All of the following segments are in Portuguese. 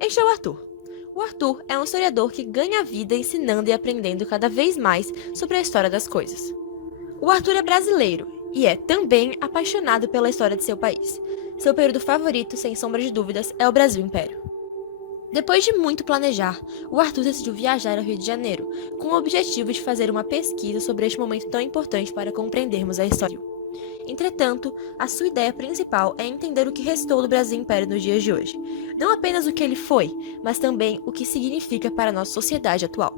Este é o Arthur. O Arthur é um historiador que ganha vida ensinando e aprendendo cada vez mais sobre a história das coisas. O Arthur é brasileiro e é também apaixonado pela história de seu país. Seu período favorito, sem sombra de dúvidas, é o Brasil Império. Depois de muito planejar, o Arthur decidiu viajar ao Rio de Janeiro, com o objetivo de fazer uma pesquisa sobre este momento tão importante para compreendermos a história. Entretanto, a sua ideia principal é entender o que restou do Brasil Império nos dias de hoje. Não apenas o que ele foi, mas também o que significa para a nossa sociedade atual.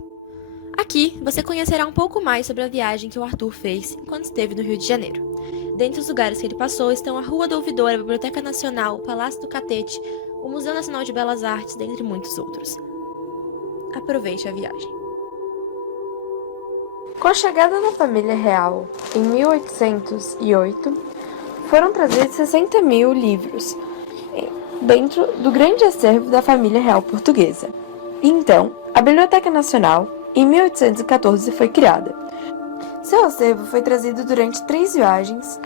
Aqui, você conhecerá um pouco mais sobre a viagem que o Arthur fez enquanto esteve no Rio de Janeiro. Dentre os lugares que ele passou estão a Rua do Ouvidor, a Biblioteca Nacional, o Palácio do Catete, o Museu Nacional de Belas Artes, dentre muitos outros. Aproveite a viagem. Com a chegada da família real em 1808, foram trazidos 60 mil livros dentro do grande acervo da família real portuguesa. E então, a Biblioteca Nacional, em 1814, foi criada. Seu acervo foi trazido durante 3 viagens,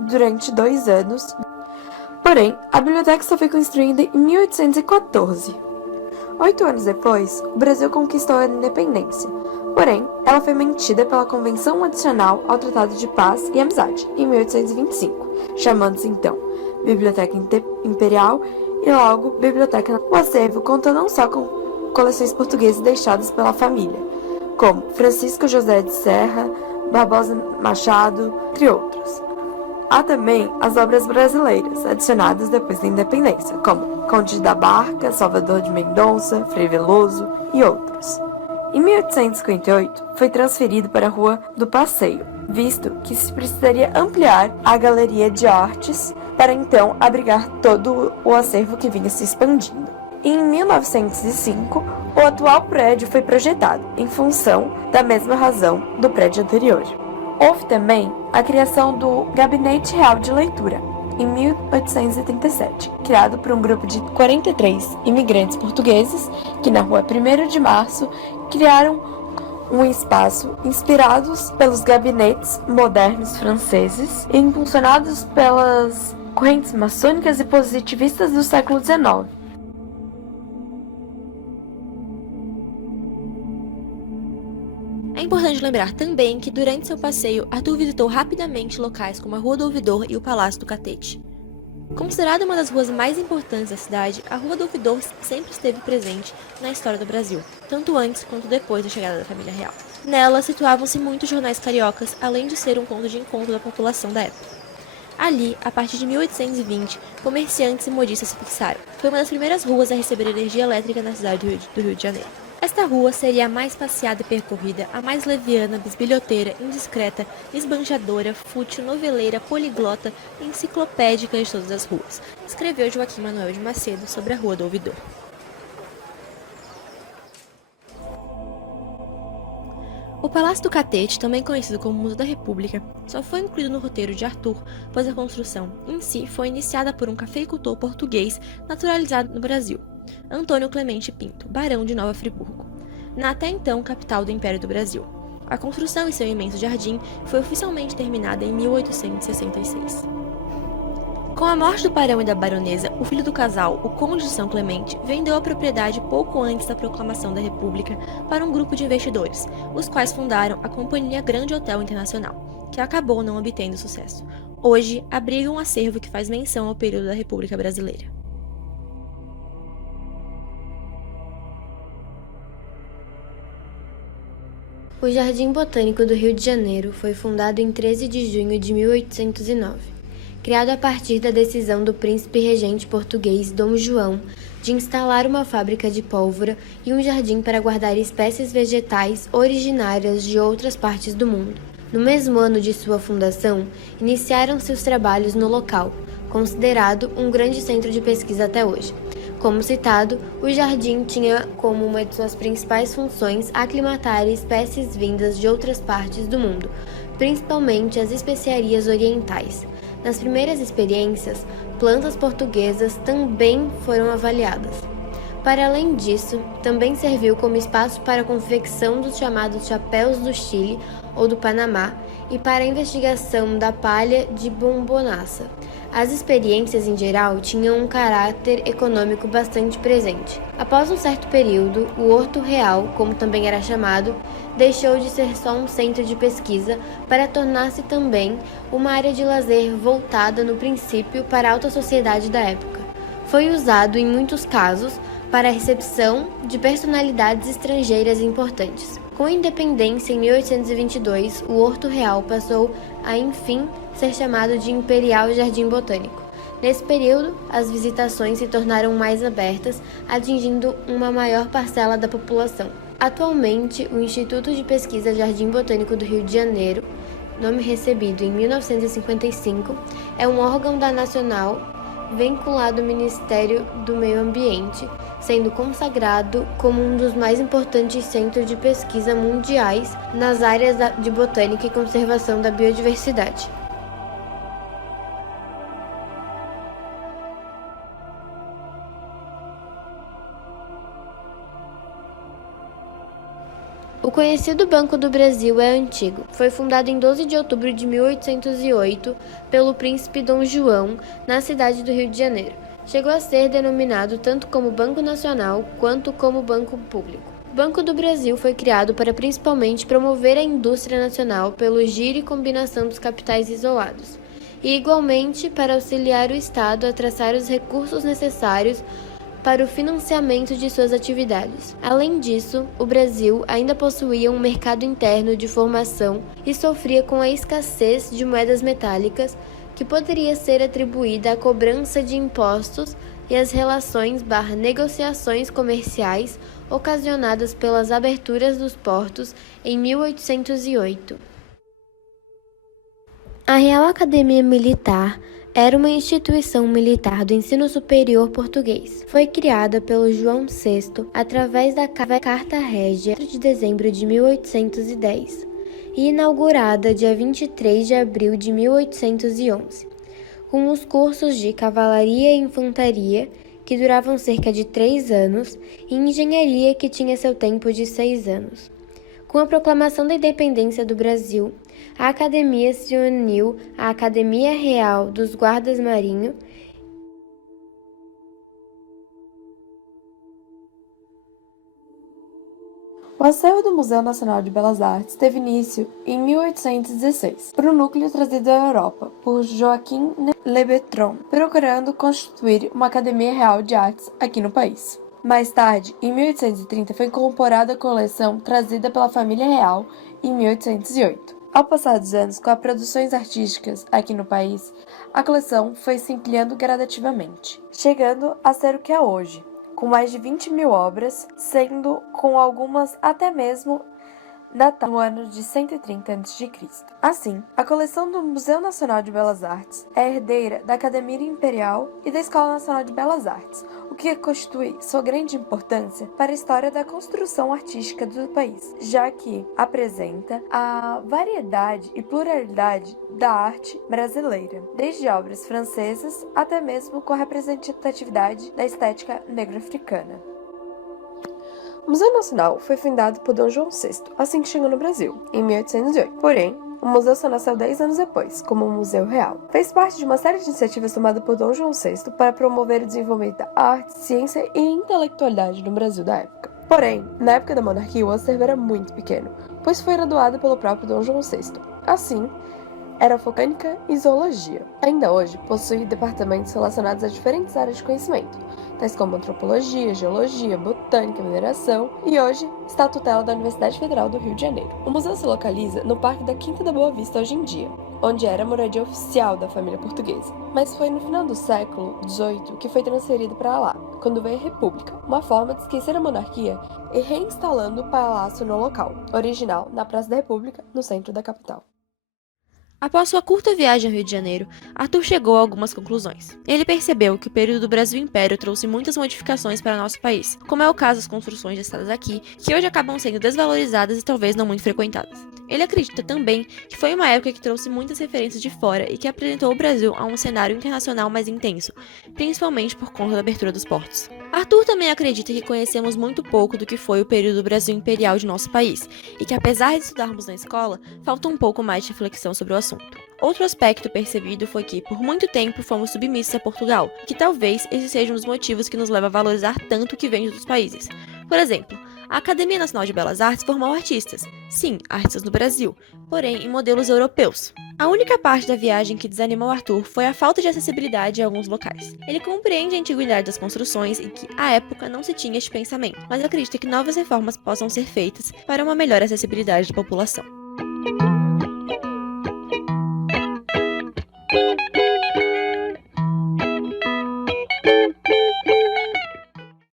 durante 2 anos. Porém, a biblioteca só foi construída em 1814. 8 anos depois, o Brasil conquistou a independência. Porém, ela foi mantida pela Convenção Adicional ao Tratado de Paz e Amizade, em 1825, chamando-se então Biblioteca Imperial e logo Biblioteca. O acervo conta não só com coleções portuguesas deixadas pela família, como Francisco José de Serra, Barbosa Machado, entre outros. Há também as obras brasileiras, adicionadas depois da independência, como Conde da Barca, Salvador de Mendonça, Frei Veloso e outros. Em 1858, foi transferido para a Rua do Passeio, visto que se precisaria ampliar a galeria de artes para então abrigar todo o acervo que vinha se expandindo. Em 1905, o atual prédio foi projetado, em função da mesma razão do prédio anterior. Houve também a criação do Gabinete Real de Leitura, em 1837, criado por um grupo de 43 imigrantes portugueses que, na Rua 1º de Março, criaram um espaço inspirados pelos gabinetes modernos franceses e impulsionados pelas correntes maçônicas e positivistas do século XIX. É importante lembrar também que durante seu passeio, Arthur visitou rapidamente locais como a Rua do Ouvidor e o Palácio do Catete. Considerada uma das ruas mais importantes da cidade, a Rua do Ouvidor sempre esteve presente na história do Brasil, tanto antes quanto depois da chegada da família real. Nela situavam-se muitos jornais cariocas, além de ser um ponto de encontro da população da época. Ali, a partir de 1820, comerciantes e modistas se fixaram. Foi uma das primeiras ruas a receber energia elétrica na cidade do Rio de Janeiro. Esta rua seria a mais passeada e percorrida, a mais leviana, bisbilhoteira, indiscreta, esbanjadora, fútil, noveleira, poliglota e enciclopédica de todas as ruas, escreveu Joaquim Manuel de Macedo sobre a Rua do Ouvidor. O Palácio do Catete, também conhecido como Museu da República, só foi incluído no roteiro de Arthur, pois a construção em si foi iniciada por um cafeicultor português naturalizado no Brasil, Antônio Clemente Pinto, barão de Nova Friburgo, na até então capital do Império do Brasil. A construção em seu imenso jardim foi oficialmente terminada em 1866. Com a morte do barão e da baronesa, o filho do casal, o conde de São Clemente, vendeu a propriedade pouco antes da proclamação da República para um grupo de investidores, os quais fundaram a Companhia Grande Hotel Internacional, que acabou não obtendo sucesso. Hoje, abriga um acervo que faz menção ao período da República Brasileira. O Jardim Botânico do Rio de Janeiro foi fundado em 13 de junho de 1809, criado a partir da decisão do príncipe regente português Dom João de instalar uma fábrica de pólvora e um jardim para guardar espécies vegetais originárias de outras partes do mundo. No mesmo ano de sua fundação, iniciaram-se os trabalhos no local, considerado um grande centro de pesquisa até hoje. Como citado, o jardim tinha como uma de suas principais funções aclimatar espécies vindas de outras partes do mundo, principalmente as especiarias orientais. Nas primeiras experiências, plantas portuguesas também foram avaliadas. Para além disso, também serviu como espaço para a confecção dos chamados chapéus do Chile ou do Panamá e para a investigação da palha de bombonaça. As experiências, em geral, tinham um caráter econômico bastante presente. Após um certo período, o Horto Real, como também era chamado, deixou de ser só um centro de pesquisa para tornar-se também uma área de lazer voltada, no princípio, para a alta sociedade da época. Foi usado, em muitos casos, para a recepção de personalidades estrangeiras importantes. Com a independência em 1822, o Horto Real passou a, enfim, ser chamado de Imperial Jardim Botânico. Nesse período, as visitações se tornaram mais abertas, atingindo uma maior parcela da população. Atualmente, o Instituto de Pesquisa Jardim Botânico do Rio de Janeiro, nome recebido em 1955, é um órgão da Nacional vinculado ao Ministério do Meio Ambiente, sendo consagrado como um dos mais importantes centros de pesquisa mundiais nas áreas de botânica e conservação da biodiversidade. O conhecido Banco do Brasil é antigo. Foi fundado em 12 de outubro de 1808 pelo príncipe Dom João, na cidade do Rio de Janeiro. Chegou a ser denominado tanto como Banco Nacional quanto como Banco Público. O Banco do Brasil foi criado para principalmente promover a indústria nacional pelo giro e combinação dos capitais isolados, e igualmente para auxiliar o Estado a traçar os recursos necessários para o financiamento de suas atividades. Além disso, o Brasil ainda possuía um mercado interno de formação e sofria com a escassez de moedas metálicas, que poderia ser atribuída à cobrança de impostos e às relações/negociações comerciais ocasionadas pelas aberturas dos portos em 1808. A Real Academia Militar era uma instituição militar do ensino superior português. Foi criada pelo João VI através da Carta Régia de dezembro de 1810 e inaugurada dia 23 de abril de 1811, com os cursos de Cavalaria e Infantaria, que duravam cerca de 3 anos, e Engenharia, que tinha seu tempo de 6 anos. Com a proclamação da independência do Brasil, a Academia se uniu à Academia Real dos Guardas Marinho. O acervo do Museu Nacional de Belas Artes teve início em 1816, por um núcleo trazido da Europa por Joaquim Le Breton, procurando constituir uma Academia Real de Artes aqui no país. Mais tarde, em 1830, foi incorporada a coleção trazida pela família real em 1808. Ao passar dos anos, com as produções artísticas aqui no país, a coleção foi se ampliando gradativamente, chegando a ser o que é hoje, com mais de 20.000 obras, sendo com algumas até mesmo datadas no ano de 130 a.C. Assim, a coleção do Museu Nacional de Belas Artes é herdeira da Academia Imperial e da Escola Nacional de Belas Artes, o que constitui sua grande importância para a história da construção artística do país, já que apresenta a variedade e pluralidade da arte brasileira, desde obras francesas até mesmo com a representatividade da estética negro-africana. O Museu Nacional foi fundado por Dom João VI, assim que chegou no Brasil, em 1808. Porém, o museu só nasceu 10 anos depois, como o Museu Real. Fez parte de uma série de iniciativas tomadas por Dom João VI para promover o desenvolvimento da arte, ciência e intelectualidade no Brasil da época. Porém, na época da monarquia, o acervo era muito pequeno, pois foi graduado pelo próprio Dom João VI. Assim, era botânica e zoologia. Ainda hoje, possui departamentos relacionados a diferentes áreas de conhecimento, tais como antropologia, geologia, botânica, mineração, e hoje está à tutela da Universidade Federal do Rio de Janeiro. O museu se localiza no Parque da Quinta da Boa Vista hoje em dia, onde era a moradia oficial da família portuguesa. Mas foi no final do século XVIII que foi transferido para lá, quando veio a República, uma forma de esquecer a monarquia e reinstalando o palácio no local, original na Praça da República, no centro da capital. Após sua curta viagem ao Rio de Janeiro, Arthur chegou a algumas conclusões. Ele percebeu que o período do Brasil Império trouxe muitas modificações para nosso país, como é o caso das construções de estradas aqui, que hoje acabam sendo desvalorizadas e talvez não muito frequentadas. Ele acredita também que foi uma época que trouxe muitas referências de fora e que apresentou o Brasil a um cenário internacional mais intenso, principalmente por conta da abertura dos portos. Arthur também acredita que conhecemos muito pouco do que foi o período do Brasil Imperial de nosso país, e que apesar de estudarmos na escola, falta um pouco mais de reflexão sobre o assunto. Outro aspecto percebido foi que, por muito tempo, fomos submissos a Portugal, e que talvez esse seja um dos motivos que nos leva a valorizar tanto o que vem de outros países. Por exemplo, a Academia Nacional de Belas Artes formou artistas. Sim, artistas no Brasil, porém em modelos europeus. A única parte da viagem que desanimou Arthur foi a falta de acessibilidade em alguns locais. Ele compreende a antiguidade das construções e que, à época, não se tinha este pensamento, mas acredita que novas reformas possam ser feitas para uma melhor acessibilidade da população.